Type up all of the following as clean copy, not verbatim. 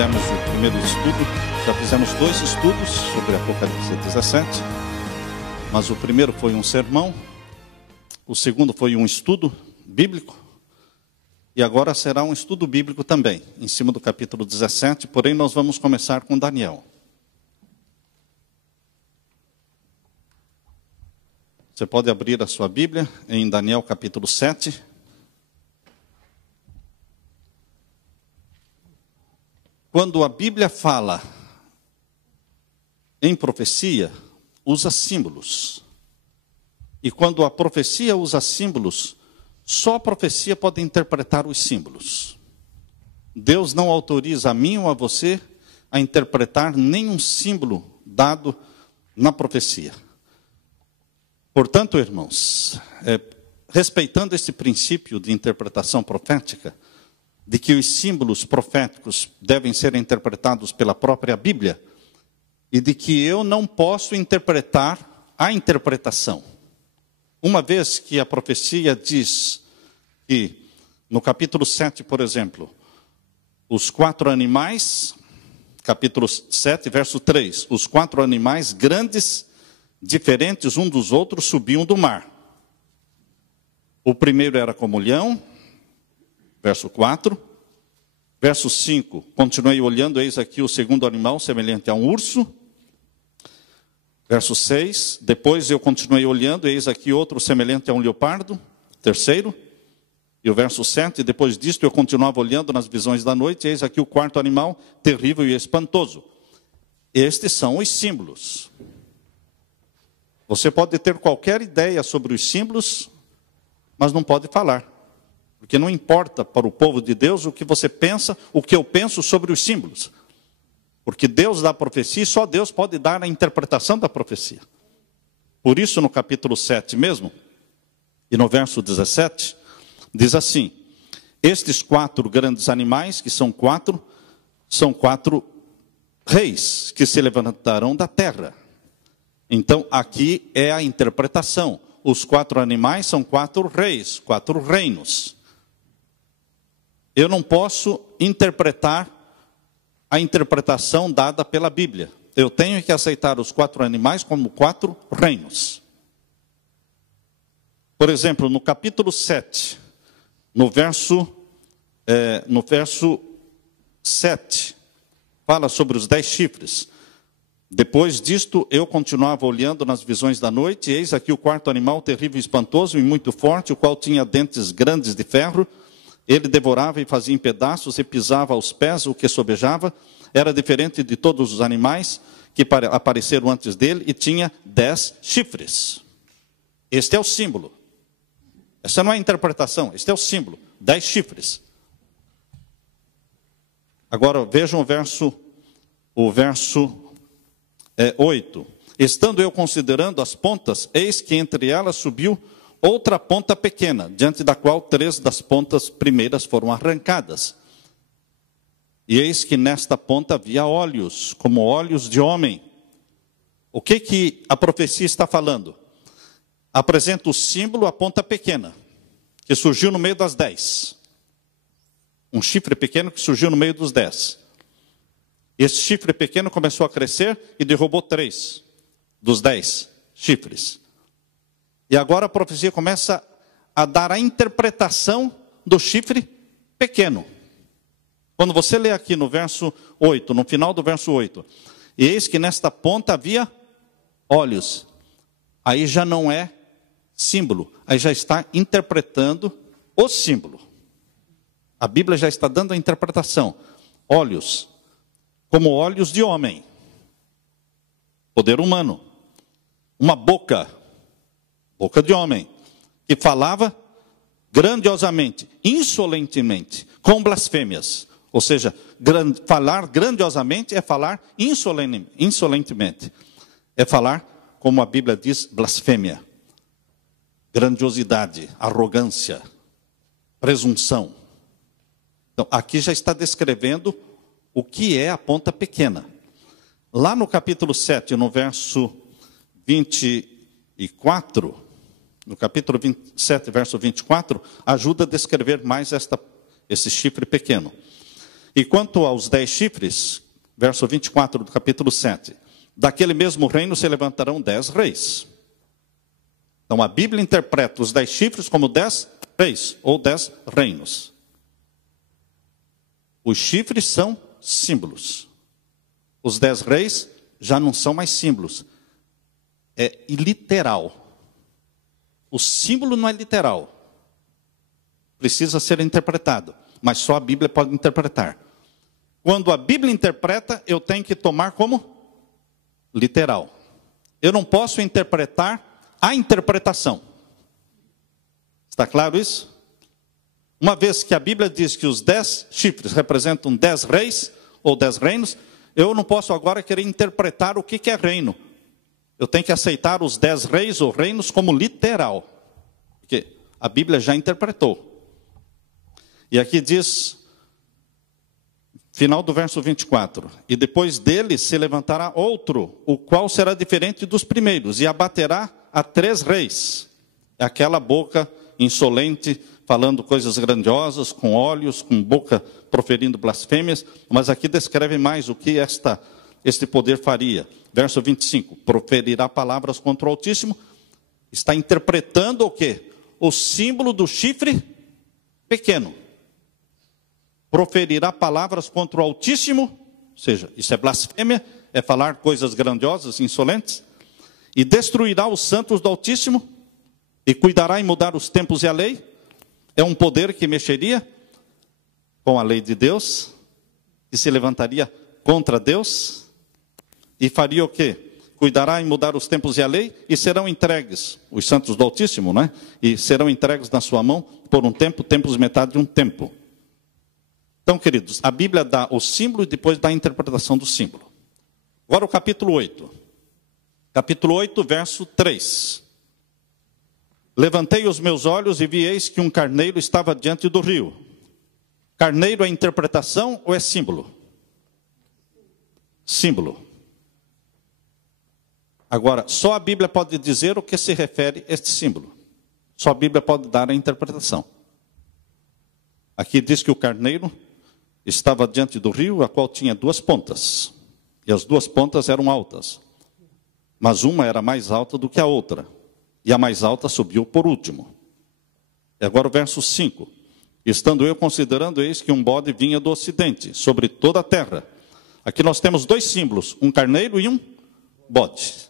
fizemos o primeiro estudo, já fizemos 2 estudos sobre Apocalipse 17, mas o primeiro foi um sermão, o segundo foi um estudo bíblico, e agora será um estudo bíblico também, em cima do capítulo 17, porém nós vamos começar com Daniel. Você pode abrir a sua Bíblia em Daniel capítulo 7. Quando a Bíblia fala em profecia, usa símbolos. E quando a profecia usa símbolos, só a profecia pode interpretar os símbolos. Deus não autoriza a mim ou a você a interpretar nenhum símbolo dado na profecia. Portanto, irmãos, respeitando esse princípio de interpretação profética, de que os símbolos proféticos devem ser interpretados pela própria Bíblia, e de que eu não posso interpretar a interpretação. Uma vez que a profecia diz que, no capítulo 7, por exemplo, os 4 animais, capítulo 7, verso 3, os 4 animais grandes, diferentes um dos outros, subiam do mar. O primeiro era como leão, verso 4. Verso 5, continuei olhando, eis aqui o segundo animal, semelhante a um urso. Verso 6, depois eu continuei olhando, eis aqui outro semelhante a um leopardo. Terceiro. E o verso 7, depois disto eu continuava olhando nas visões da noite, eis aqui o 4º animal, terrível e espantoso. Estes são os símbolos. Você pode ter qualquer ideia sobre os símbolos, mas não pode falar. Porque não importa para o povo de Deus o que você pensa, o que eu penso sobre os símbolos. Porque Deus dá a profecia e só Deus pode dar a interpretação da profecia. Por isso, no capítulo 7 mesmo, e no verso 17, diz assim: estes 4 grandes animais, que são 4 reis que se levantarão da terra. Então, aqui é a interpretação. Os 4 animais são 4 reis, 4 reinos. Eu não posso interpretar a interpretação dada pela Bíblia. Eu tenho que aceitar os 4 animais como 4 reinos. Por exemplo, no capítulo 7, no verso 7, fala sobre os 10 chifres. Depois disto, eu continuava olhando nas visões da noite, e eis aqui o 4º animal, terrível e espantoso e muito forte, o qual tinha dentes grandes de ferro. Ele devorava e fazia em pedaços e pisava aos pés o que sobejava. Era diferente de todos os animais que apareceram antes dele e tinha 10 chifres. Este é o símbolo. Essa não é a interpretação, este é o símbolo. 10 chifres. Agora vejam o verso 8. Estando eu considerando as pontas, eis que entre elas subiu outra ponta pequena, diante da qual 3 das pontas primeiras foram arrancadas. E eis que nesta ponta havia olhos, como olhos de homem. O que a profecia está falando? Apresenta o símbolo, a ponta pequena, que surgiu no meio das 10. Um chifre pequeno que surgiu no meio dos 10. Esse chifre pequeno começou a crescer e derrubou 3 dos 10 chifres. E agora a profecia começa a dar a interpretação do chifre pequeno. Quando você lê aqui no verso 8, no final do verso 8, e eis que nesta ponta havia olhos. Aí já não é símbolo, aí já está interpretando o símbolo. A Bíblia já está dando a interpretação. Olhos, como olhos de homem. Poder humano. Uma boca de homem, que falava grandiosamente, insolentemente, com blasfêmias. Ou seja, falar grandiosamente é falar insolentemente. É falar, como a Bíblia diz, blasfêmia. Grandiosidade, arrogância, presunção. Então, aqui já está descrevendo o que é a ponta pequena. Lá no capítulo 7, no verso 24, no capítulo 27, verso 24, ajuda a descrever mais esse chifre pequeno. E quanto aos 10 chifres, verso 24 do capítulo 7, daquele mesmo reino se levantarão 10 reis. Então a Bíblia interpreta os 10 chifres como 10 reis, ou 10 reinos. Os chifres são símbolos. Os 10 reis já não são mais símbolos. É iliteral. O símbolo não é literal. Precisa ser interpretado. Mas só a Bíblia pode interpretar. Quando a Bíblia interpreta, eu tenho que tomar como literal. Eu não posso interpretar a interpretação. Está claro isso? Uma vez que a Bíblia diz que os 10 chifres representam 10 reis ou 10 reinos, eu não posso agora querer interpretar o que é reino. Eu tenho que aceitar os 10 reis ou reinos como literal. Porque a Bíblia já interpretou. E aqui diz, final do verso 24, e depois dele se levantará outro, o qual será diferente dos primeiros, e abaterá a 3 reis. É aquela boca insolente, falando coisas grandiosas, com olhos, com boca proferindo blasfêmias, mas aqui descreve mais o que este poder faria. Verso 25, proferirá palavras contra o Altíssimo, está interpretando o quê? O símbolo do chifre pequeno. Proferirá palavras contra o Altíssimo, ou seja, isso é blasfêmia, é falar coisas grandiosas, insolentes, e destruirá os santos do Altíssimo, e cuidará em mudar os tempos e a lei. É um poder que mexeria com a lei de Deus, que se levantaria contra Deus, e faria o quê? Cuidará em mudar os tempos e a lei, e serão entregues, os santos do Altíssimo, né? E serão entregues na sua mão por um tempo, tempos metade de um tempo. Então, queridos, a Bíblia dá o símbolo e depois dá a interpretação do símbolo. Agora o capítulo 8. Capítulo 8, verso 3. Levantei os meus olhos e vi eis que um carneiro estava diante do rio. Carneiro é interpretação ou é símbolo? Símbolo. Agora, só a Bíblia pode dizer o que se refere a este símbolo. Só a Bíblia pode dar a interpretação. Aqui diz que o carneiro estava diante do rio, a qual tinha 2 pontas. E as 2 pontas eram altas. Mas uma era mais alta do que a outra. E a mais alta subiu por último. E agora o verso 5. Estando eu considerando, eis que um bode vinha do ocidente, sobre toda a terra. Aqui nós temos 2 símbolos, um carneiro e um bode.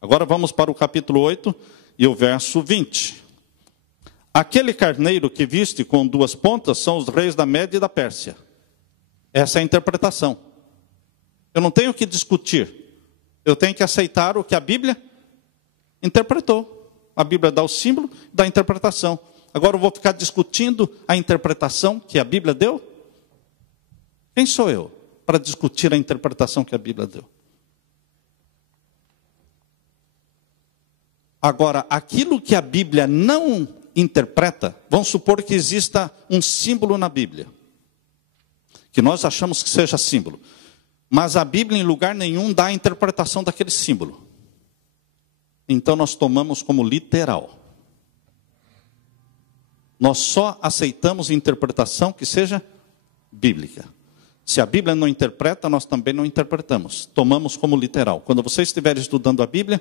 Agora vamos para o capítulo 8 e o verso 20. Aquele carneiro que viste com 2 pontas são os reis da Média e da Pérsia. Essa é a interpretação. Eu não tenho que discutir. Eu tenho que aceitar o que a Bíblia interpretou. A Bíblia dá o símbolo, dá a interpretação. Agora eu vou ficar discutindo a interpretação que a Bíblia deu? Quem sou eu para discutir a interpretação que a Bíblia deu? Agora, aquilo que a Bíblia não interpreta, vamos supor que exista um símbolo na Bíblia, que nós achamos que seja símbolo, mas a Bíblia em lugar nenhum dá a interpretação daquele símbolo. Então nós tomamos como literal. Nós só aceitamos interpretação que seja bíblica. Se a Bíblia não interpreta, nós também não interpretamos. Tomamos como literal. Quando você estiver estudando a Bíblia,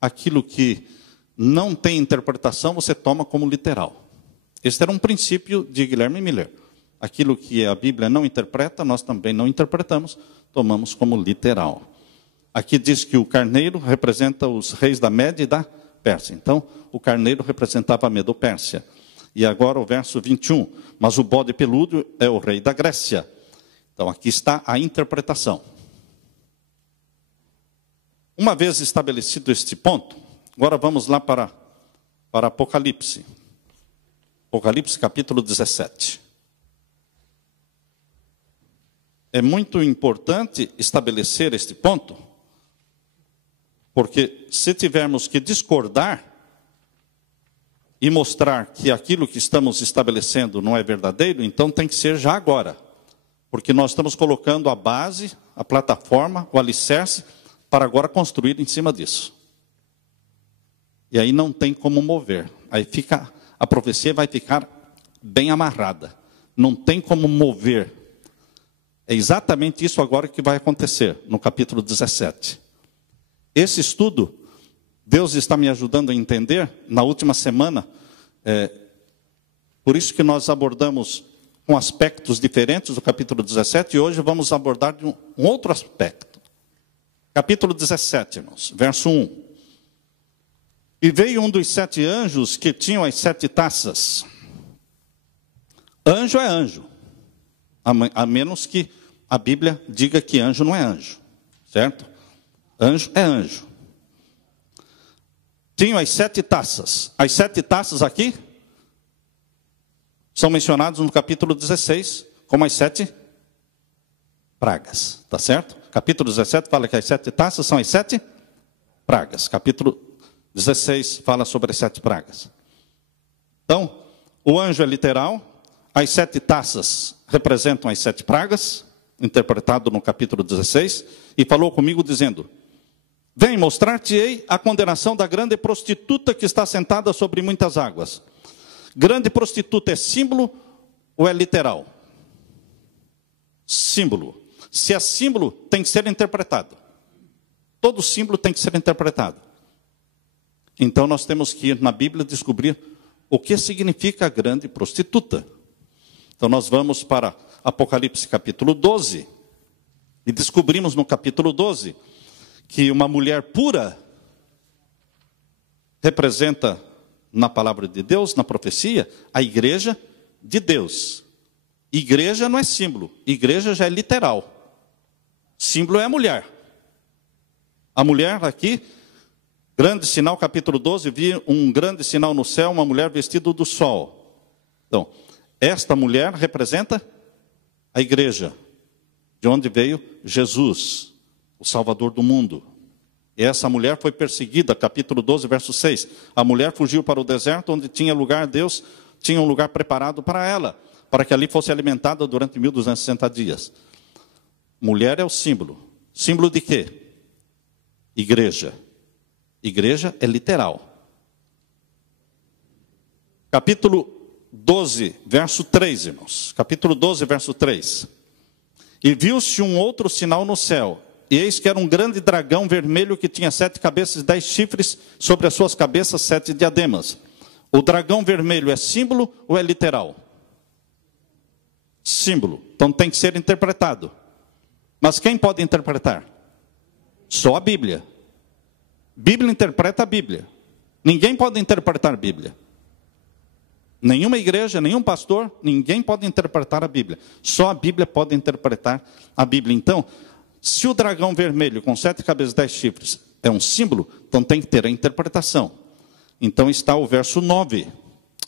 aquilo que não tem interpretação, você toma como literal. Este era um princípio de Guilherme Miller. Aquilo que a Bíblia não interpreta, nós também não interpretamos, tomamos como literal. Aqui diz que o carneiro representa os reis da Média e da Pérsia. Então, o carneiro representava a Medo-Pérsia. E agora o verso 21. Mas o bode peludo é o rei da Grécia. Então, aqui está a interpretação. Uma vez estabelecido este ponto, agora vamos lá para Apocalipse. Apocalipse capítulo 17. É muito importante estabelecer este ponto, porque se tivermos que discordar e mostrar que aquilo que estamos estabelecendo não é verdadeiro, então tem que ser já agora. Porque nós estamos colocando a base, a plataforma, o alicerce, para agora construir em cima disso. E aí não tem como mover. Aí a profecia vai ficar bem amarrada. Não tem como mover. É exatamente isso agora que vai acontecer, no capítulo 17. Esse estudo, Deus está me ajudando a entender, na última semana, por isso que nós abordamos com aspectos diferentes do capítulo 17, e hoje vamos abordar de um outro aspecto. Capítulo 17, irmãos, verso 1. E veio um dos 7 anjos que tinham as 7 taças. Anjo é anjo, a menos que a Bíblia diga que anjo não é anjo, certo? Anjo é anjo. Tinham as 7 taças. As 7 taças aqui são mencionadas no capítulo 16 como as 7 pragas, tá certo? Capítulo 17 fala que as 7 taças são as 7 pragas. Capítulo 16 fala sobre as 7 pragas. Então, o anjo é literal. As 7 taças representam as 7 pragas, interpretado no capítulo 16, e falou comigo dizendo: vem, mostrar-te-ei a condenação da grande prostituta que está sentada sobre muitas águas. Grande prostituta é símbolo ou é literal? Símbolo. Se é símbolo, tem que ser interpretado. Todo símbolo tem que ser interpretado. Então nós temos que ir na Bíblia descobrir o que significa a grande prostituta. Então nós vamos para Apocalipse capítulo 12, e descobrimos no capítulo 12 que uma mulher pura representa, na palavra de Deus, na profecia, a igreja de Deus. Igreja não é símbolo, igreja já é literal. Símbolo é a mulher. A mulher aqui, grande sinal, capítulo 12, vi um grande sinal no céu, uma mulher vestida do sol. Então, esta mulher representa a igreja, de onde veio Jesus, o Salvador do mundo. E essa mulher foi perseguida, capítulo 12, verso 6. A mulher fugiu para o deserto, onde tinha lugar, Deus tinha um lugar preparado para ela, para que ali fosse alimentada durante 1260 dias. Mulher é o símbolo. Símbolo de quê? Igreja. Igreja é literal. Capítulo 12, verso 3, irmãos. Capítulo 12, verso 3. E viu-se um outro sinal no céu. E eis que era um grande dragão vermelho que tinha 7 cabeças e 10 chifres, sobre as suas cabeças 7 diademas. O dragão vermelho é símbolo ou é literal? Símbolo. Então tem que ser interpretado. Mas quem pode interpretar? Só a Bíblia. Bíblia interpreta a Bíblia. Ninguém pode interpretar a Bíblia. Nenhuma igreja, nenhum pastor, ninguém pode interpretar a Bíblia. Só a Bíblia pode interpretar a Bíblia. Então, se o dragão vermelho com 7 cabeças e 10 chifres é um símbolo, então tem que ter a interpretação. Então está o verso 9.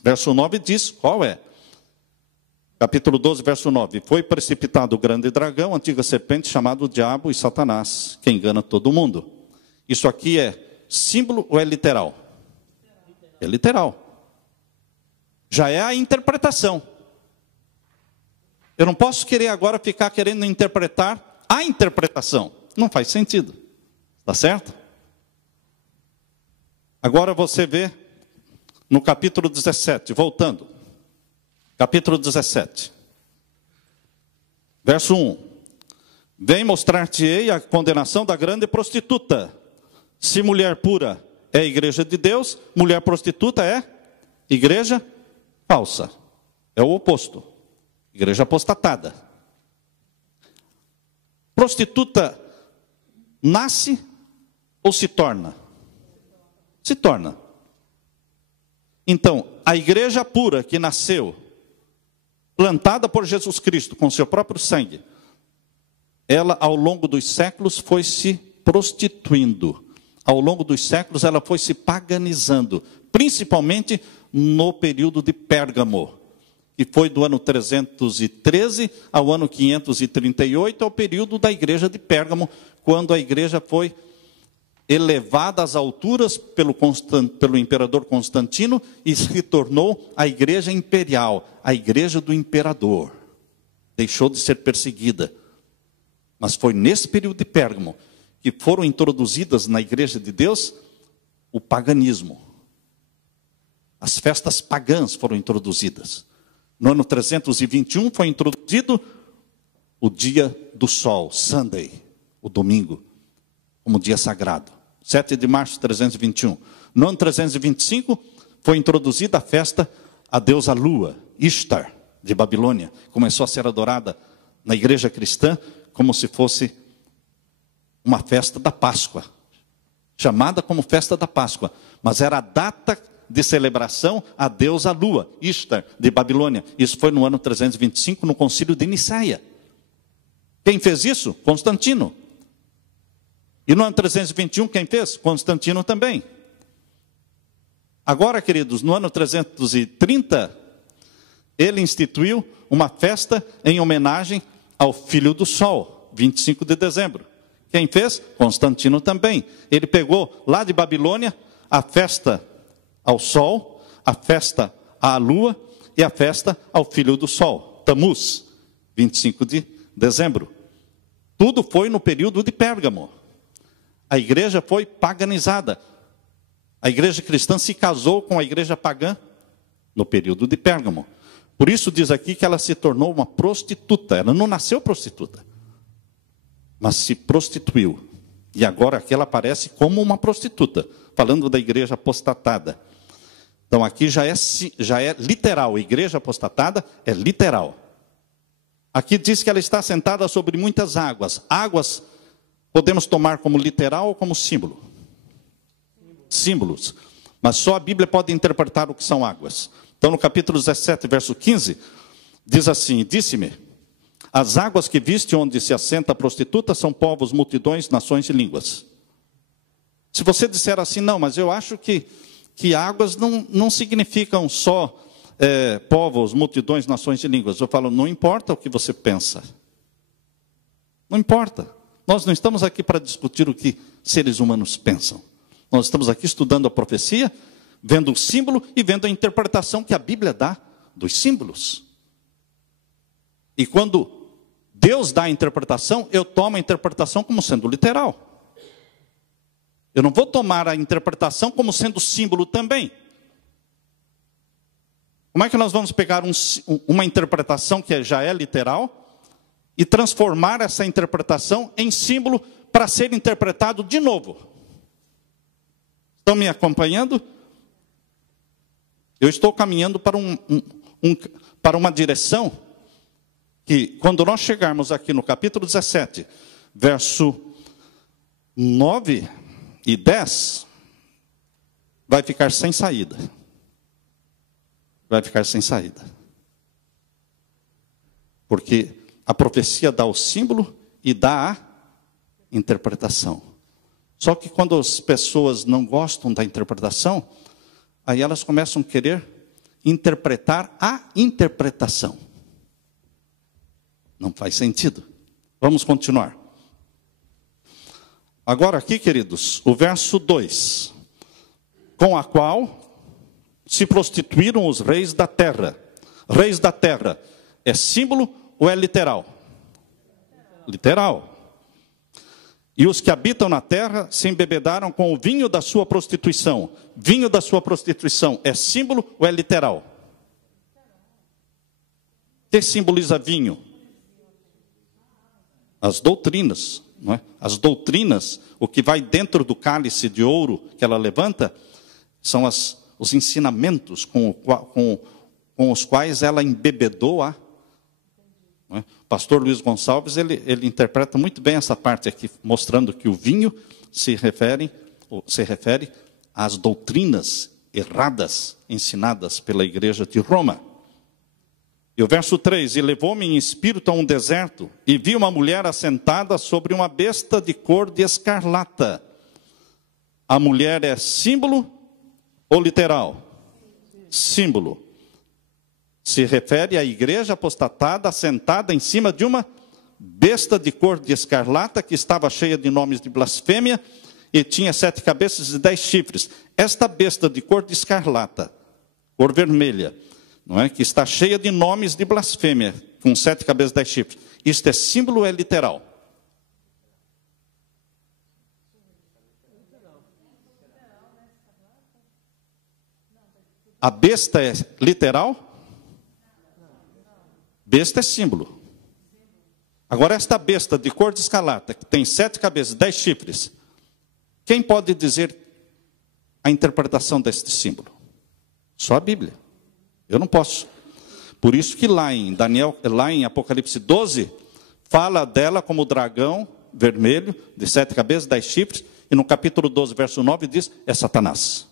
Verso 9 diz qual é. Capítulo 12, verso 9. Foi precipitado o grande dragão, antiga serpente, chamado Diabo e Satanás, que engana todo mundo. Isso aqui é símbolo ou é literal? É literal. Já é a interpretação. Eu não posso querer agora ficar querendo interpretar a interpretação. Não faz sentido. Está certo? Agora você vê no capítulo 17, voltando. Capítulo 17. Verso 1. Vem mostrar-te-ei a condenação da grande prostituta. Se mulher pura é igreja de Deus, mulher prostituta é igreja falsa. É o oposto. Igreja apostatada. Prostituta nasce ou se torna? Se torna. Então, a igreja pura que nasceu, plantada por Jesus Cristo com seu próprio sangue, ela ao longo dos séculos foi se prostituindo. Ao longo dos séculos ela foi se paganizando, principalmente no período de Pérgamo, que foi do ano 313 ao ano 538, ao período da igreja de Pérgamo, quando a igreja foi elevada às alturas pelo imperador Constantino e se tornou a igreja imperial, a igreja do imperador. Deixou de ser perseguida. Mas foi nesse período de Pérgamo que foram introduzidas na igreja de Deus o paganismo. As festas pagãs foram introduzidas. No ano 321 foi introduzido o dia do sol, Sunday, o domingo, como dia sagrado. 7 de março de 321. No ano 325, foi introduzida a festa à deusa Lua, Ishtar, de Babilônia. Começou a ser adorada na igreja cristã como se fosse uma festa da Páscoa, chamada como festa da Páscoa, mas era a data de celebração à deusa Lua, Ishtar, de Babilônia. Isso foi no ano 325, no concílio de Niceia. Quem fez isso? Constantino. E no ano 321, quem fez? Constantino também. Agora, queridos, no ano 330, ele instituiu uma festa em homenagem ao Filho do Sol, 25 de dezembro. Quem fez? Constantino também. Ele pegou lá de Babilônia a festa ao Sol, a festa à Lua e a festa ao Filho do Sol, Tammuz, 25 de dezembro. Tudo foi no período de Pérgamo. A igreja foi paganizada. A igreja cristã se casou com a igreja pagã no período de Pérgamo. Por isso diz aqui que ela se tornou uma prostituta. Ela não nasceu prostituta, mas se prostituiu. E agora aqui ela aparece como uma prostituta, falando da igreja apostatada. Então aqui já é literal, igreja apostatada é literal. Aqui diz que ela está sentada sobre muitas águas. Águas podemos tomar como literal ou como símbolo? Símbolos. Mas só a Bíblia pode interpretar o que são águas. Então no capítulo 17, verso 15, diz assim: disse-me, as águas que viste onde se assenta a prostituta são povos, multidões, nações e línguas. Se você disser assim, não, mas eu acho que águas não significam só povos, multidões, nações e línguas. Eu falo, não importa o que você pensa. Não importa. Nós não estamos aqui para discutir o que seres humanos pensam. Nós estamos aqui estudando a profecia, vendo o símbolo e vendo a interpretação que a Bíblia dá dos símbolos. E quando Deus dá a interpretação, eu tomo a interpretação como sendo literal. Eu não vou tomar a interpretação como sendo símbolo também. Como é que nós vamos pegar uma interpretação que já é literal e transformar essa interpretação em símbolo para ser interpretado de novo? Estão me acompanhando? Eu estou caminhando para para uma direção que, quando nós chegarmos aqui no capítulo 17, verso 9 e 10, vai ficar sem saída. Vai ficar sem saída. Porque a profecia dá o símbolo e dá a interpretação. Só que quando as pessoas não gostam da interpretação, aí elas começam a querer interpretar a interpretação. Não faz sentido. Vamos continuar. Agora aqui, queridos, o verso 2. Com a qual se prostituíram os reis da terra. Reis da terra. É símbolo ou é literal? Literal. E os que habitam na terra se embebedaram com o vinho da sua prostituição. Vinho da sua prostituição é símbolo ou é literal? O que simboliza vinho? As doutrinas, não é? As doutrinas, o que vai dentro do cálice de ouro que ela levanta, são os ensinamentos com os quais ela embebedou a... O pastor Luiz Gonçalves, ele interpreta muito bem essa parte aqui, mostrando que o vinho se refere às doutrinas erradas ensinadas pela igreja de Roma. E o verso 3, e levou-me em espírito a um deserto, e vi uma mulher assentada sobre uma besta de cor de escarlata. A mulher é símbolo ou literal? Símbolo. Se refere à igreja apostatada, assentada em cima de uma besta de cor de escarlata, que estava cheia de nomes de blasfêmia, e tinha 7 cabeças e 10 chifres. Esta besta de cor de escarlata, cor vermelha, não é? Que está cheia de nomes de blasfêmia, com 7 cabeças e 10 chifres. Isto é símbolo ou é literal? A besta é literal? Besta é símbolo. Agora, esta besta de cor de escarlata, que tem 7 cabeças, 10 chifres, quem pode dizer a interpretação deste símbolo? Só a Bíblia. Eu não posso. Por isso que lá em Apocalipse 12, fala dela como dragão vermelho, de 7 cabeças, 10 chifres, e no capítulo 12, verso 9, diz, é Satanás.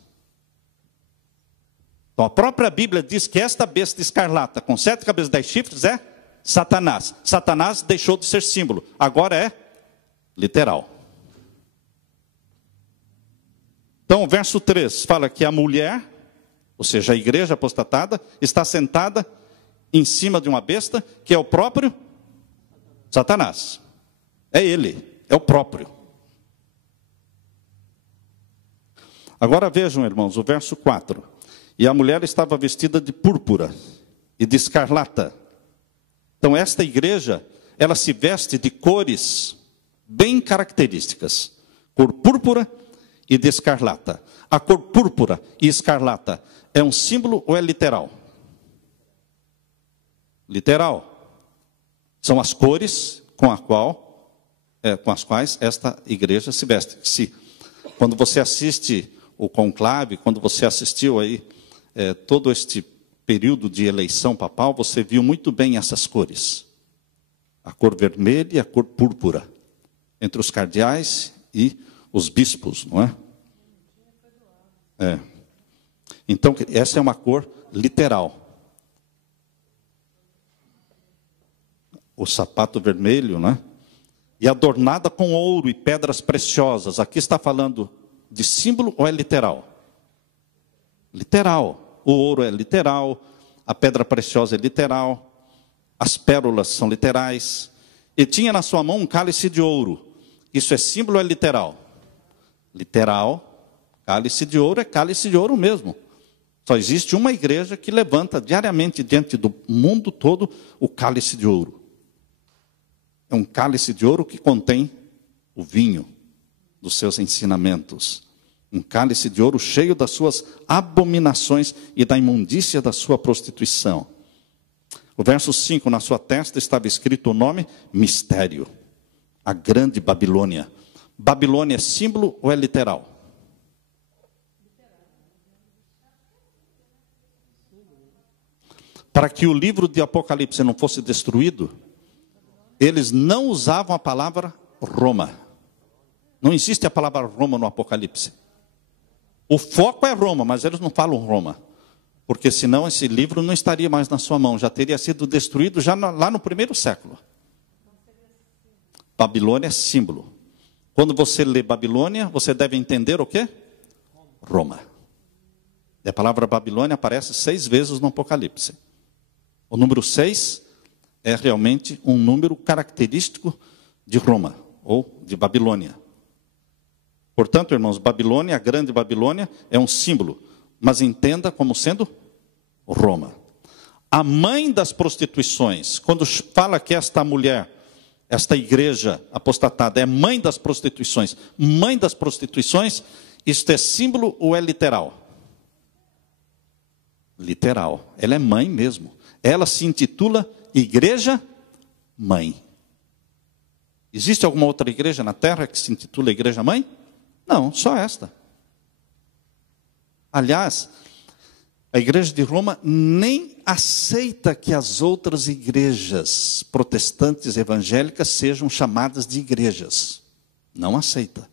Então a própria Bíblia diz que esta besta escarlata, com 7 cabeças, 10 chifres, é Satanás. Satanás deixou de ser símbolo, agora é literal. Então o verso 3 fala que a mulher, ou seja, a igreja apostatada, está sentada em cima de uma besta, que é o próprio Satanás. É ele, é o próprio. Agora vejam, irmãos, o verso 4. E a mulher estava vestida de púrpura e de escarlata. Então esta igreja, ela se veste de cores bem características. Cor púrpura e de escarlata. A cor púrpura e escarlata é um símbolo ou é literal? Literal. São as cores com as quais esta igreja se veste. Quando você assiste o conclave, quando você assistiu aí todo este período de eleição papal, você viu muito bem essas cores. A cor vermelha e a cor púrpura. Entre os cardeais e os bispos, não é? Então, essa é uma cor literal. O sapato vermelho, né? E adornada com ouro e pedras preciosas. Aqui está falando de símbolo ou é literal? Literal. O ouro é literal, a pedra preciosa é literal, as pérolas são literais. E tinha na sua mão um cálice de ouro. Isso é símbolo ou é literal? Literal. Cálice de ouro é cálice de ouro mesmo. Só existe uma igreja que levanta diariamente diante do mundo todo o cálice de ouro. É um cálice de ouro que contém o vinho dos seus ensinamentos. Um cálice de ouro cheio das suas abominações e da imundícia da sua prostituição. O verso 5, na sua testa estava escrito o nome Mistério, a grande Babilônia. Babilônia é símbolo ou é literal? Para que o livro de Apocalipse não fosse destruído, eles não usavam a palavra Roma. Não existe a palavra Roma no Apocalipse. O foco é Roma, mas eles não falam Roma. Porque senão esse livro não estaria mais na sua mão. Já teria sido destruído lá no primeiro século. Babilônia é símbolo. Quando você lê Babilônia, você deve entender o quê? Roma. E a palavra Babilônia aparece 6 vezes no Apocalipse. O número 6 é realmente um número característico de Roma, ou de Babilônia. Portanto, irmãos, Babilônia, a grande Babilônia, é um símbolo, mas entenda como sendo Roma. A mãe das prostituições, quando fala que esta mulher, esta igreja apostatada é mãe das prostituições, isto é símbolo ou é literal? Literal, ela é mãe mesmo. Ela se intitula Igreja Mãe. Existe alguma outra igreja na terra que se intitula Igreja Mãe? Não, só esta. Aliás, a igreja de Roma nem aceita que as outras igrejas protestantes evangélicas sejam chamadas de igrejas. Não aceita.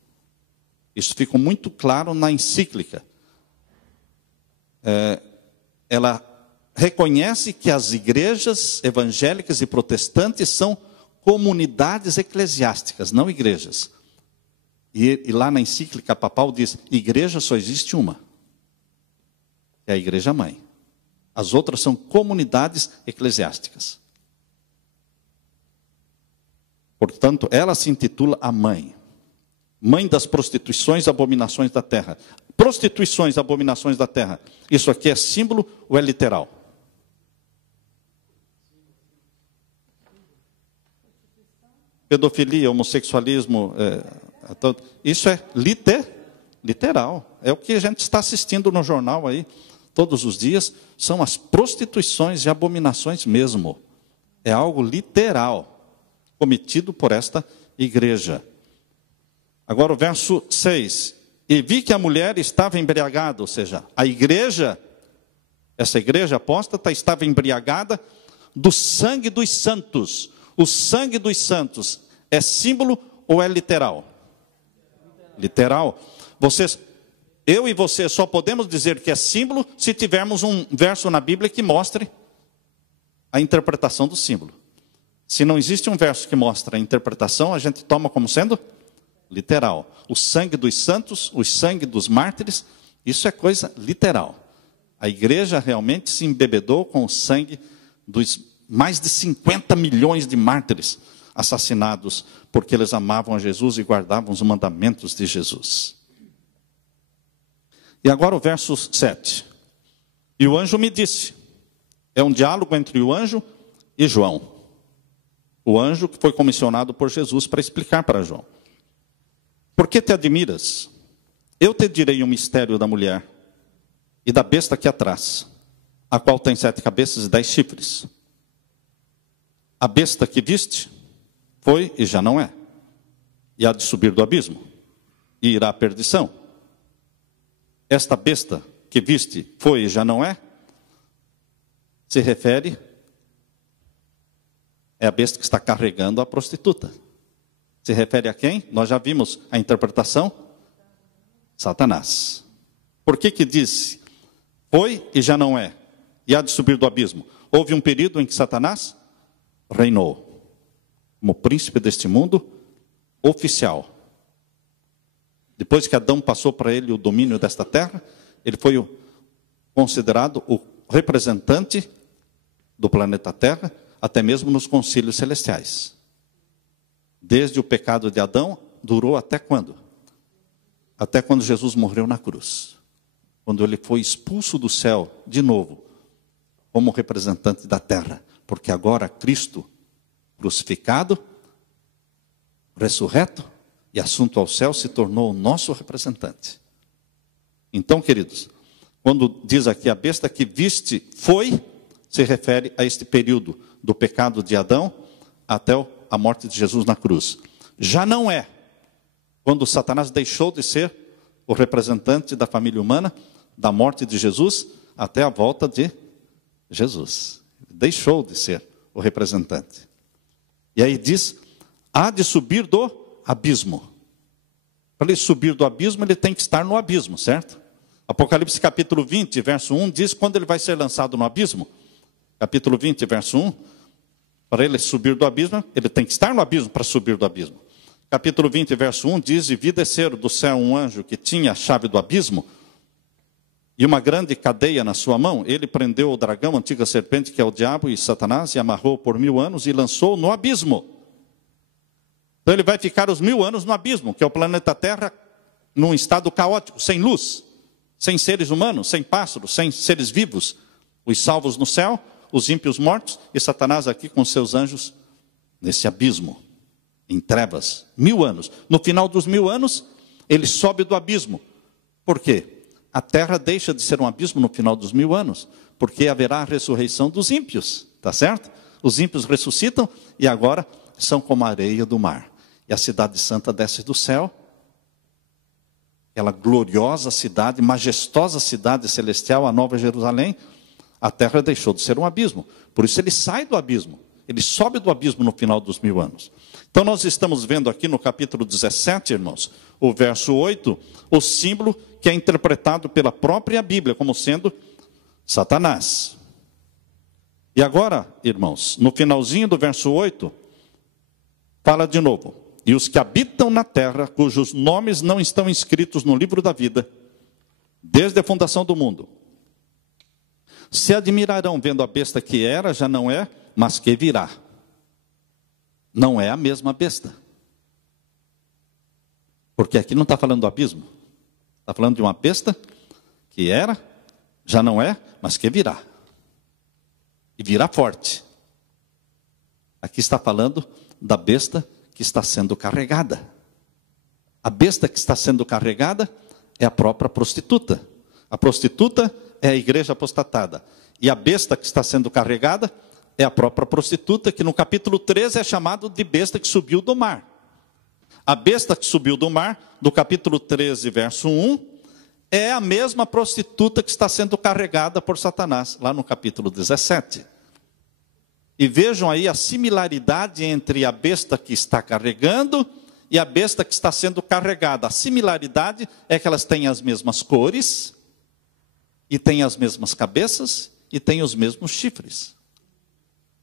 Isso fica muito claro na encíclica. Ela reconhece que as igrejas evangélicas e protestantes são comunidades eclesiásticas, não igrejas. E lá na encíclica papal diz, igreja só existe uma. É a igreja mãe. As outras são comunidades eclesiásticas. Portanto, ela se intitula a mãe. Mãe das prostituições e abominações da terra. Prostituições e abominações da terra. Isso aqui é símbolo ou é literal? Pedofilia, homossexualismo, isso é literal. É o que a gente está assistindo no jornal aí, todos os dias, são as prostituições e abominações mesmo. É algo literal. cometido por esta igreja. Agora o verso 6. E vi que a mulher estava embriagada, ou seja, a igreja, essa igreja apóstata estava embriagada do sangue dos santos. O sangue dos santos é símbolo ou é literal? Literal. Eu e você só podemos dizer que é símbolo se tivermos um verso na Bíblia que mostre a interpretação do símbolo. Se não existe um verso que mostra a interpretação, a gente toma como sendo literal. O sangue dos santos, o sangue dos mártires, isso é coisa literal. A igreja realmente se embebedou com o sangue dos mais de 50 milhões de mártires assassinados porque eles amavam a Jesus e guardavam os mandamentos de Jesus. E agora o verso 7. E o anjo me disse, é um diálogo entre o anjo e João. O anjo que foi comissionado por Jesus para explicar para João. Por que te admiras? Eu te direi o mistério da mulher e da besta que a traz, a qual tem 7 cabeças e 10 chifres. A besta que viste foi e já não é, e há de subir do abismo, e irá à perdição. Esta besta que viste foi e já não é, se refere, é a besta que está carregando a prostituta. Se refere a quem? Nós já vimos a interpretação. Satanás. Por que diz foi e já não é, e há de subir do abismo? Houve um período em que Satanás reinou como príncipe deste mundo oficial. Depois que Adão passou para ele o domínio desta terra, ele foi considerado o representante do planeta Terra, até mesmo nos concílios celestiais. Desde o pecado de Adão, durou até quando? Até quando Jesus morreu na cruz. Quando ele foi expulso do céu, de novo, como representante da terra. Porque agora Cristo, crucificado, ressurreto e assunto ao céu, se tornou o nosso representante. Então, queridos, quando diz aqui a besta que viste foi, se refere a este período do pecado de Adão até a morte de Jesus na cruz. Já não é quando Satanás deixou de ser o representante da família humana, da morte de Jesus até a volta de Jesus. Deixou de ser o representante. E aí diz, há de subir do abismo. Para ele subir do abismo, ele tem que estar no abismo, certo? Apocalipse capítulo 20, verso 1, diz quando ele vai ser lançado no abismo. Capítulo 20, verso 1, para ele subir do abismo, ele tem que estar no abismo para subir do abismo. Capítulo 20, verso 1, diz, e vi descer do céu um anjo que tinha a chave do abismo, e uma grande cadeia na sua mão. Ele prendeu o dragão, a antiga serpente, que é o diabo e Satanás, e amarrou por 1000 anos e lançou no abismo. Então ele vai ficar os 1000 anos no abismo, que é o planeta Terra, num estado caótico, sem luz, sem seres humanos, sem pássaros, sem seres vivos. Os salvos no céu, os ímpios mortos, e Satanás aqui com seus anjos nesse abismo, em trevas, 1000 anos. No final dos 1000 anos, ele sobe do abismo. Por quê? A terra deixa de ser um abismo no final dos 1000 anos, porque haverá a ressurreição dos ímpios, tá certo? Os ímpios ressuscitam e agora são como a areia do mar. E a cidade santa desce do céu, aquela gloriosa cidade, majestosa cidade celestial, a Nova Jerusalém. A terra deixou de ser um abismo, por isso ele sai do abismo, ele sobe do abismo no final dos 1000 anos. Então nós estamos vendo aqui no capítulo 17, irmãos, o verso 8, o símbolo que é interpretado pela própria Bíblia como sendo Satanás. E agora, irmãos, no finalzinho do verso 8, fala de novo, e os que habitam na terra, cujos nomes não estão inscritos no livro da vida, desde a fundação do mundo, se admirarão vendo a besta que era, já não é, mas que virá. Não é a mesma besta. Porque aqui não está falando do abismo. Está falando de uma besta que era, já não é, mas que virá. E virá forte. Aqui está falando da besta que está sendo carregada. A besta que está sendo carregada é a própria prostituta. A prostituta é a igreja apostatada. E a besta que está sendo carregada é a própria prostituta, que no capítulo 13 é chamado de besta que subiu do mar. A besta que subiu do mar, do capítulo 13, verso 1, é a mesma prostituta que está sendo carregada por Satanás, lá no capítulo 17. E vejam aí a similaridade entre a besta que está carregando e a besta que está sendo carregada. A similaridade é que elas têm as mesmas cores, e têm as mesmas cabeças, e têm os mesmos chifres.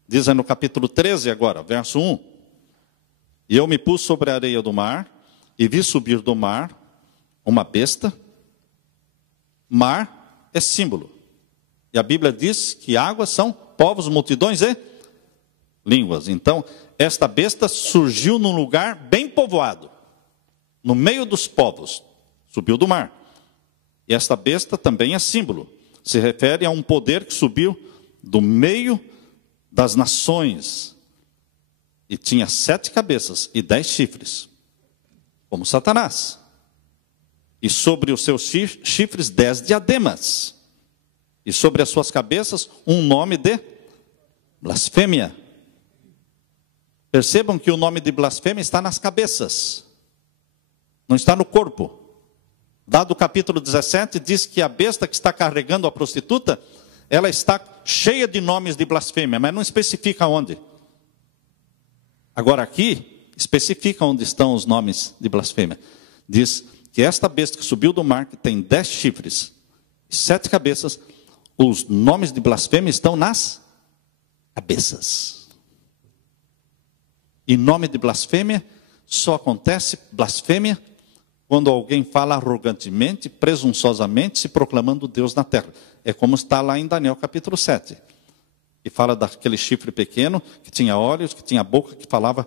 Diz aí no capítulo 13 agora, verso 1. E eu me pus sobre a areia do mar, e vi subir do mar uma besta. Mar é símbolo. E a Bíblia diz que águas são povos, multidões e línguas. Então, esta besta surgiu num lugar bem povoado, no meio dos povos, subiu do mar. E esta besta também é símbolo, se refere a um poder que subiu do meio das nações, e tinha 7 cabeças e 10 chifres, como Satanás. E sobre os seus chifres 10 diademas, e sobre as suas cabeças um nome de blasfêmia. Percebam que o nome de blasfêmia está nas cabeças, não está no corpo. Dado o capítulo 17, diz que a besta que está carregando a prostituta, ela está cheia de nomes de blasfêmia, mas não especifica onde. Agora aqui, especifica onde estão os nomes de blasfêmia. Diz que esta besta que subiu do mar, que tem 10 chifres e 7 cabeças, os nomes de blasfêmia estão nas cabeças. E nome de blasfêmia só acontece blasfêmia quando alguém fala arrogantemente, presunçosamente, se proclamando Deus na terra. É como está lá em Daniel capítulo 7. E fala daquele chifre pequeno, que tinha olhos, que tinha boca, que falava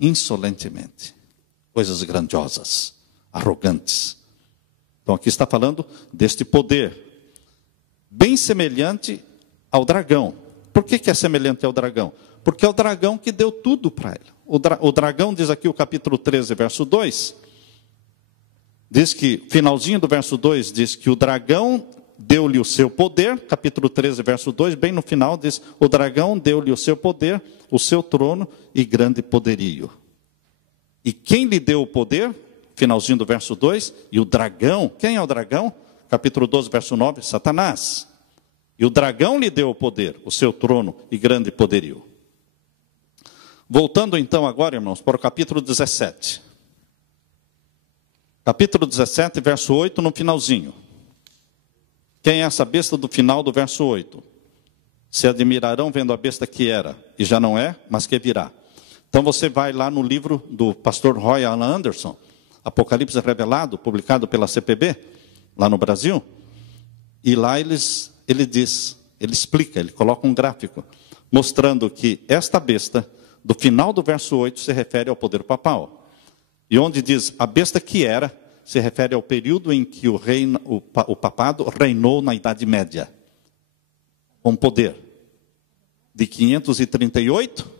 insolentemente. Coisas grandiosas, arrogantes. Então aqui está falando deste poder, bem semelhante ao dragão. Por que é semelhante ao dragão? Porque é o dragão que deu tudo para ele. O dragão, diz aqui o capítulo 13, verso 2, diz que, finalzinho do verso 2, diz que o dragão deu-lhe o seu poder, capítulo 13, verso 2, bem no final diz, o dragão deu-lhe o seu poder, o seu trono e grande poderio. E quem lhe deu o poder? Finalzinho do verso 2, e o dragão, quem é o dragão? Capítulo 12, verso 9, Satanás. E o dragão lhe deu o poder, o seu trono e grande poderio. Voltando então agora, irmãos, para o capítulo 17. Capítulo 17, verso 8, no finalzinho. Quem é essa besta do final do verso 8? Se admirarão vendo a besta que era, e já não é, mas que virá. Então você vai lá no livro do pastor Roy Alan Anderson, Apocalipse Revelado, publicado pela CPB, lá no Brasil, e lá ele diz, ele explica, ele coloca um gráfico, mostrando que esta besta, do final do verso 8, se refere ao poder papal. E onde diz a besta que era, se refere ao período em que o papado reinou na Idade Média, com poder de 538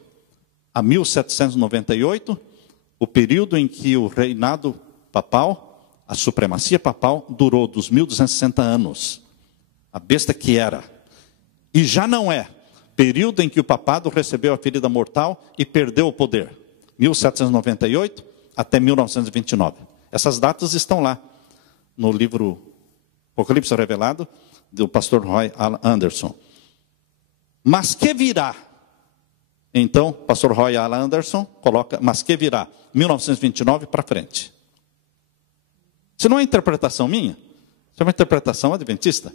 a 1798, o período em que o reinado papal, a supremacia papal, durou dos 1260 anos. A besta que era. E já não é. Período em que o papado recebeu a ferida mortal e perdeu o poder. 1798 até 1929. Essas datas estão lá no livro Apocalipse Revelado, do pastor Roy Alan Anderson. Mas que virá? Então, pastor Roy Alan Anderson coloca, mas que virá? 1929 para frente. Isso não é interpretação minha, isso é uma interpretação adventista.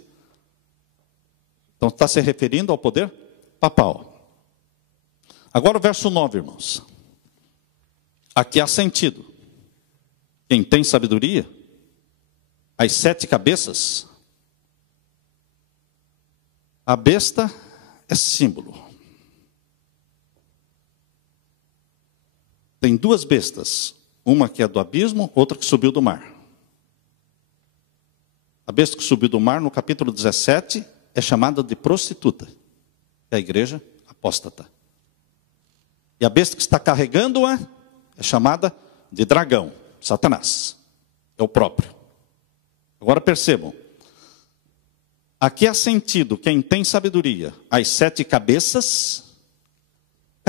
Então, está se referindo ao poder papal. Agora o verso 9, irmãos. Aqui há sentido. Quem tem sabedoria, as 7 cabeças, a besta é símbolo. Tem 2 bestas, uma que é do abismo, outra que subiu do mar. A besta que subiu do mar, no capítulo 17, é chamada de prostituta, que é a igreja apóstata. E a besta que está carregando-a é chamada de dragão, Satanás. É o próprio. Agora percebam. Aqui há sentido, quem tem sabedoria, as 7 cabeças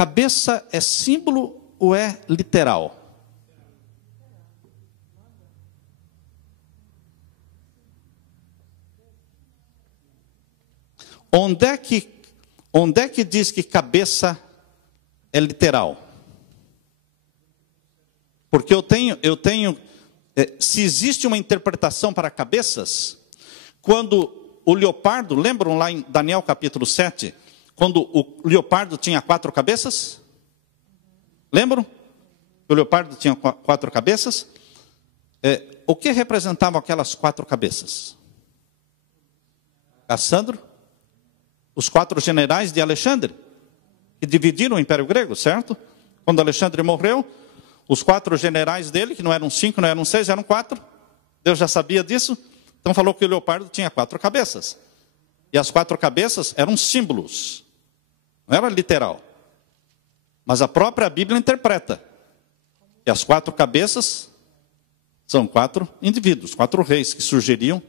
cabeça é símbolo ou é literal? Onde é que diz que cabeça é literal? Porque se existe uma interpretação para cabeças, quando o leopardo, lembram lá em Daniel capítulo 7, quando o leopardo tinha 4 cabeças? Lembram? O leopardo tinha 4 cabeças? O que representavam aquelas 4 cabeças? Cassandro? Os 4 generais de Alexandre, que dividiram o Império Grego, certo? Quando Alexandre morreu, os 4 generais dele, que não eram 5, não eram 6, eram 4. Deus já sabia disso. Então falou que o leopardo tinha 4 cabeças. E as 4 cabeças eram símbolos. Não era literal. Mas a própria Bíblia interpreta que as 4 cabeças são 4 indivíduos, 4 reis que surgiriam.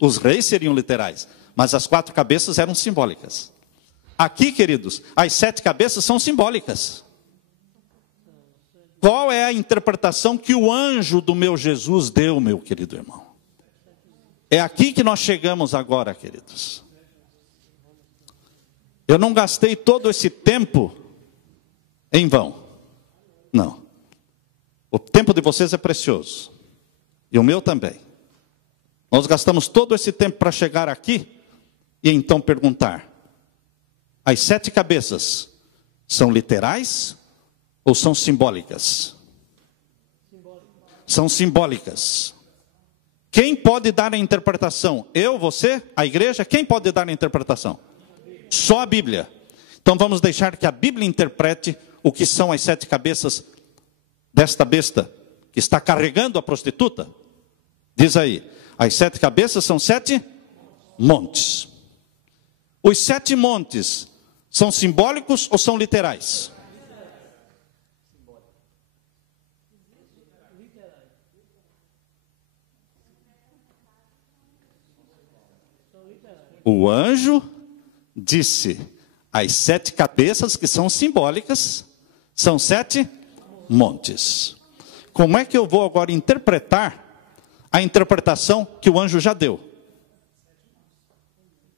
Os reis seriam literais, mas as 4 cabeças eram simbólicas. Aqui, queridos, as 7 cabeças são simbólicas. Qual é a interpretação que o anjo do meu Jesus deu, meu querido irmão? É aqui que nós chegamos agora, queridos. Eu não gastei todo esse tempo em vão. Não. O tempo de vocês é precioso. E o meu também. Nós gastamos todo esse tempo para chegar aqui e então perguntar: as 7 cabeças são literais ou são simbólicas? São simbólicas. Quem pode dar a interpretação? Eu, você, a igreja? Quem pode dar a interpretação? Só a Bíblia. Então vamos deixar que a Bíblia interprete o que são as 7 cabeças desta besta que está carregando a prostituta. Diz aí: as 7 cabeças são 7 montes. Os 7 montes são simbólicos ou são literais? O anjo disse: as 7 cabeças que são simbólicas são 7 montes. Como é que eu vou agora interpretar a interpretação que o anjo já deu?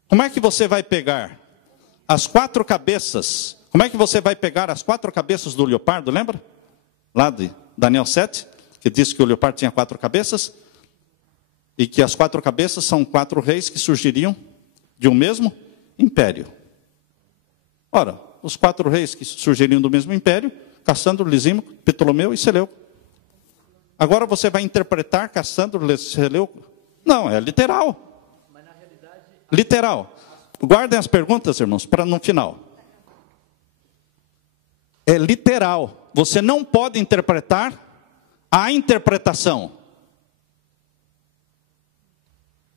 Como é que você vai pegar as 4 cabeças? Como é que você vai pegar as 4 cabeças do leopardo, lembra? Lá de Daniel 7, que diz que o leopardo tinha 4 cabeças, e que as 4 cabeças são 4 reis que surgiriam de um mesmo império. Ora, os 4 reis que surgiriam do mesmo império: Cassandro, Lisímaco, Ptolomeu e Seleuco. Agora você vai interpretar Cassandro, Seleuco? Não, é literal. Literal. Guardem as perguntas, irmãos, para no final. É literal. Você não pode interpretar a interpretação.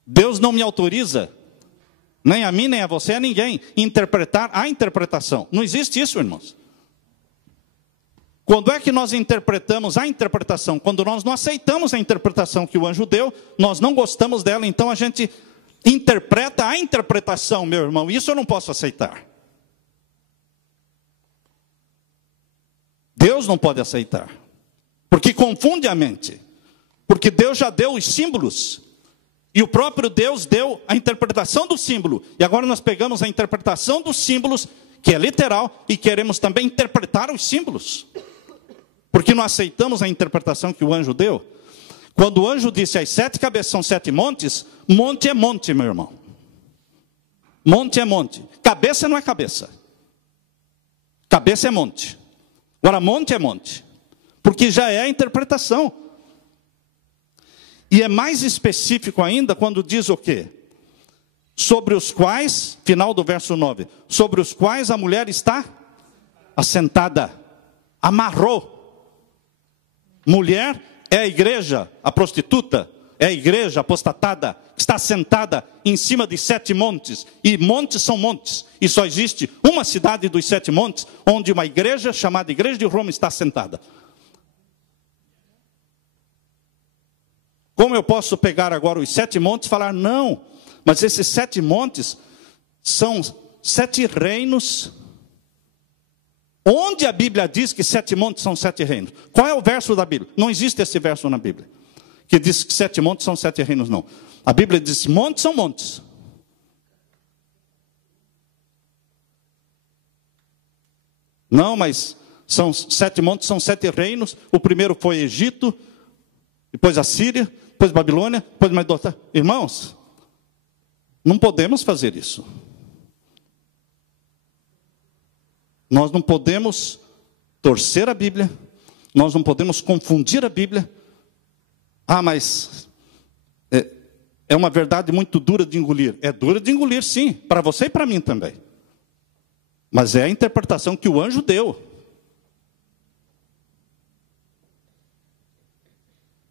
Deus não me autoriza, nem a mim, nem a você, a ninguém, interpretar a interpretação. Não existe isso, irmãos. Quando é que nós interpretamos a interpretação? Quando nós não aceitamos a interpretação que o anjo deu, nós não gostamos dela, então a gente interpreta a interpretação, meu irmão. Isso eu não posso aceitar. Deus não pode aceitar, porque confunde a mente. Porque Deus já deu os símbolos, e o próprio Deus deu a interpretação do símbolo. E agora nós pegamos a interpretação dos símbolos, que é literal, e queremos também interpretar os símbolos. Porque não aceitamos a interpretação que o anjo deu. Quando o anjo disse as 7 cabeças são 7 montes, monte é monte, meu irmão. Monte é monte. Cabeça não é cabeça. Cabeça é monte. Agora monte é monte. Porque já é a interpretação. E é mais específico ainda quando diz o quê? Sobre os quais, final do verso 9, sobre os quais a mulher está assentada. Amarrou. Mulher é a igreja, a prostituta, é a igreja apostatada, que está sentada em cima de 7 montes. E montes são montes. E só existe uma cidade dos 7 montes, onde uma igreja chamada Igreja de Roma está sentada. Como eu posso pegar agora os 7 montes e falar, não, mas esses 7 montes são 7 reinos. Onde a Bíblia diz que 7 montes são 7 reinos? Qual é o verso da Bíblia? Não existe esse verso na Bíblia, que diz que 7 montes são 7 reinos, não. A Bíblia diz, montes são montes. Não, mas são 7 montes, são 7 reinos. O primeiro foi Egito, depois a Síria, depois Babilônia, depois Medo-Persa. Irmãos, não podemos fazer isso. Nós não podemos torcer a Bíblia, nós não podemos confundir a Bíblia. Ah, mas é uma verdade muito dura de engolir. É dura de engolir, sim, para você e para mim também. Mas é a interpretação que o anjo deu.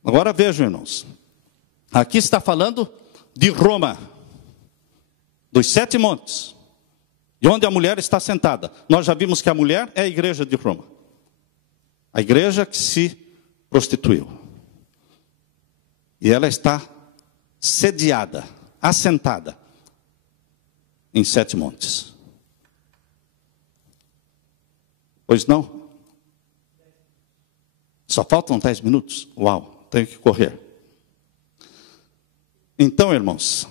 Agora vejam, irmãos. Aqui está falando de Roma, dos 7 montes, e onde a mulher está sentada. Nós já vimos que a mulher é a igreja de Roma. A igreja que se prostituiu. E ela está sediada, assentada em 7 montes. Pois não? Só faltam 10 minutos? Uau, tenho que correr. Então, irmãos,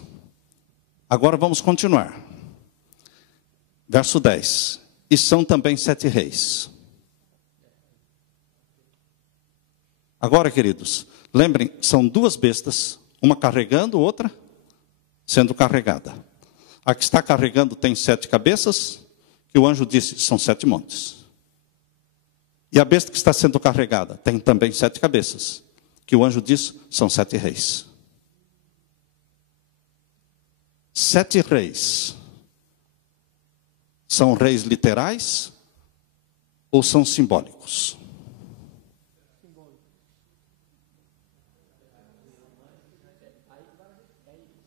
agora vamos continuar. Verso 10. E são também 7 reis. Agora, queridos, lembrem, são 2 bestas, uma carregando, outra sendo carregada. A que está carregando tem 7 cabeças, que o anjo disse, são 7 montes. E a besta que está sendo carregada tem também 7 cabeças, que o anjo diz, são 7 reis. 7 reis. São reis literais ou são simbólicos?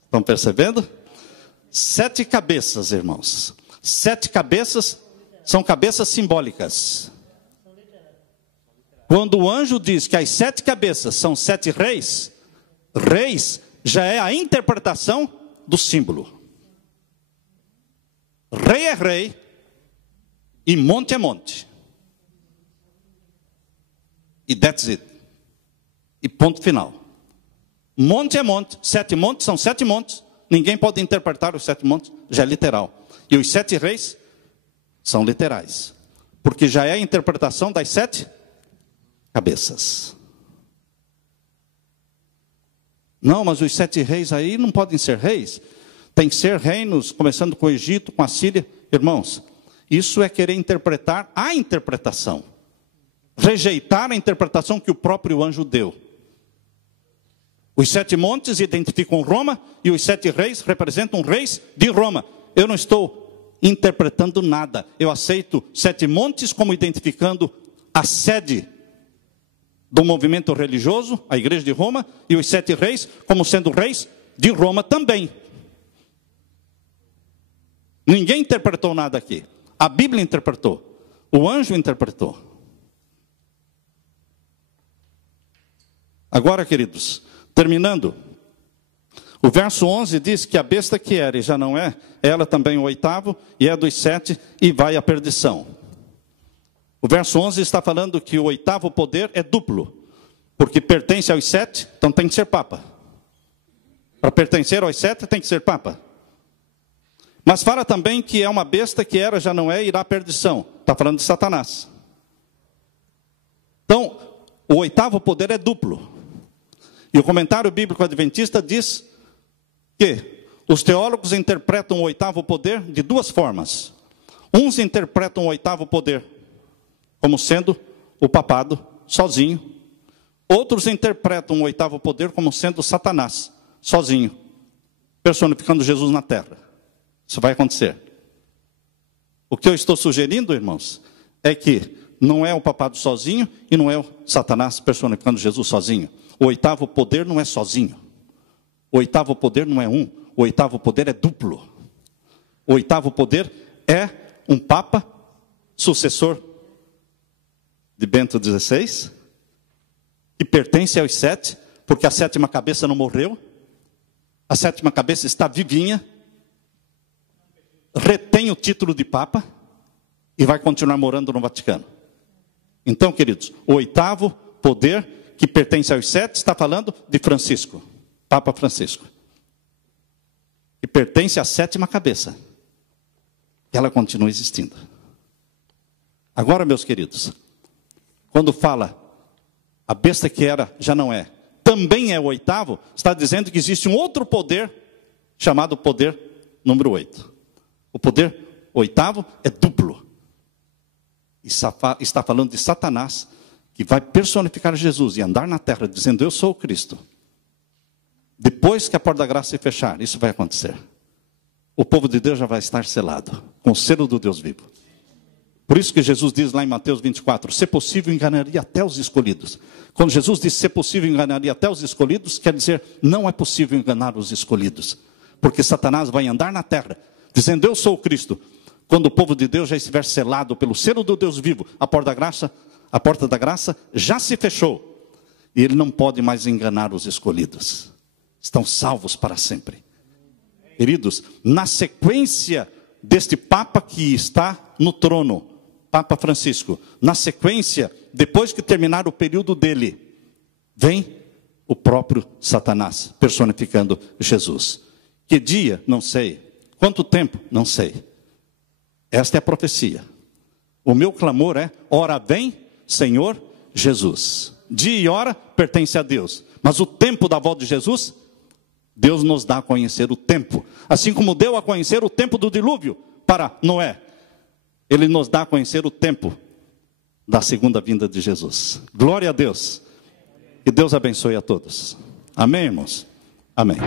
Estão percebendo? 7 cabeças, irmãos. 7 cabeças são cabeças simbólicas. Quando o anjo diz que as 7 cabeças são 7 reis, reis já é a interpretação do símbolo. Rei é rei e monte é monte. E that's it. E ponto final. Monte é monte, 7 montes são 7 montes. Ninguém pode interpretar os 7 montes, já é literal. E os 7 reis são literais. Porque já é a interpretação das 7 cabeças. Não, mas os 7 reis aí não podem ser reis. Tem que ser reinos, começando com o Egito, com a Síria. Irmãos, isso é querer interpretar a interpretação. Rejeitar a interpretação que o próprio anjo deu. Os 7 montes identificam Roma e os 7 reis representam reis de Roma. Eu não estou interpretando nada. Eu aceito 7 montes como identificando a sede do movimento religioso, a igreja de Roma, e os 7 reis como sendo reis de Roma também. Ninguém interpretou nada aqui. A Bíblia interpretou. O anjo interpretou. Agora, queridos, terminando, o verso 11 diz que a besta que era e já não é, ela também o 8º, e é dos 7 e vai à perdição. O verso 11 está falando que o 8º poder é duplo, porque pertence aos 7, então tem que ser papa. Para pertencer aos 7 tem que ser papa. Mas fala também que é uma besta que era, já não é, e irá à perdição. Está falando de Satanás. Então, o 8º poder é duplo. E o comentário bíblico adventista diz que os teólogos interpretam o 8º poder de 2 formas. Uns interpretam o 8º poder como sendo o papado sozinho. Outros interpretam o 8º poder como sendo Satanás sozinho, personificando Jesus na terra. Isso vai acontecer. O que eu estou sugerindo, irmãos, é que não é o papado sozinho e não é o Satanás personificando Jesus sozinho. O 8º poder não é sozinho. O 8º poder não é um. O 8º poder é duplo. O 8º poder é um papa, sucessor de Bento XVI, que pertence aos 7, porque a 7ª cabeça não morreu. A 7ª cabeça está vivinha. retém o título de Papa e vai continuar morando no Vaticano. Então, queridos, o oitavo poder que pertence aos 7 está falando de Francisco, Papa Francisco, que pertence à 7ª cabeça. Ela continua existindo. Agora, meus queridos, quando fala a besta que era, já não é, também é o oitavo, está dizendo que existe um outro poder, chamado poder número 8. O poder oitavo é duplo. Está falando de Satanás, que vai personificar Jesus e andar na terra, dizendo, eu sou o Cristo. Depois que a porta da graça se fechar, isso vai acontecer. O povo de Deus já vai estar selado, com o selo do Deus vivo. Por isso que Jesus diz lá em Mateus 24, se possível enganaria até os escolhidos. Quando Jesus diz se possível enganaria até os escolhidos, quer dizer, não é possível enganar os escolhidos. Porque Satanás vai andar na terra, dizendo, eu sou o Cristo. Quando o povo de Deus já estiver selado pelo selo do Deus vivo, a porta da graça já se fechou. E ele não pode mais enganar os escolhidos. Estão salvos para sempre. Queridos, na sequência deste Papa que está no trono, Papa Francisco, na sequência, depois que terminar o período dele, vem o próprio Satanás, personificando Jesus. Que dia? Não sei. Quanto tempo? Não sei. Esta é a profecia. O meu clamor é, ora vem, Senhor Jesus. Dia e hora pertence a Deus. Mas o tempo da volta de Jesus, Deus nos dá a conhecer o tempo. Assim como deu a conhecer o tempo do dilúvio para Noé. Ele nos dá a conhecer o tempo da segunda vinda de Jesus. Glória a Deus. Que Deus abençoe a todos. Amém, irmãos? Amém.